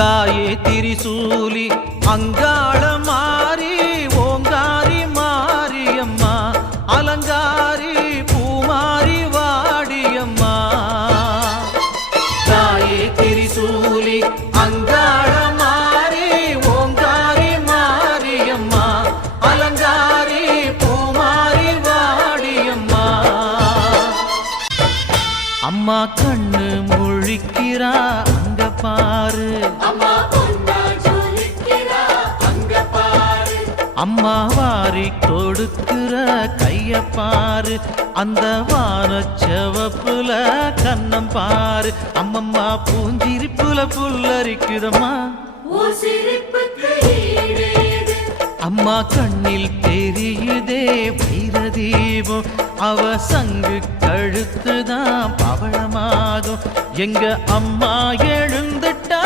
தாயே திரிசூலி அங்காள மாறி ஓங்காரி மாரியம்மா அலங்காரி பூமாரி வாடியம்மா தாயே திரிசூலி அங்காள மாறி ஓங்காரி மாரியம்மா அலங்காரி பூமாரி வாடியம்மா அம்மா கண்ணு முழிக்கிறா அங்க பாரு அம்மா வாரி கொடுக்கிற கைய பாரு அந்த வானச்சவப்புல கண்ணம் பாரு அம்மம்மா பூஞ்சிரிப்புல புல்லரிக்குதம்மா அம்மா கண்ணில் தெரியுதே வைரதீபம் அவ சங்கு கழுத்துதான் பவளமாகும் எங்க அம்மா எழுந்துட்டா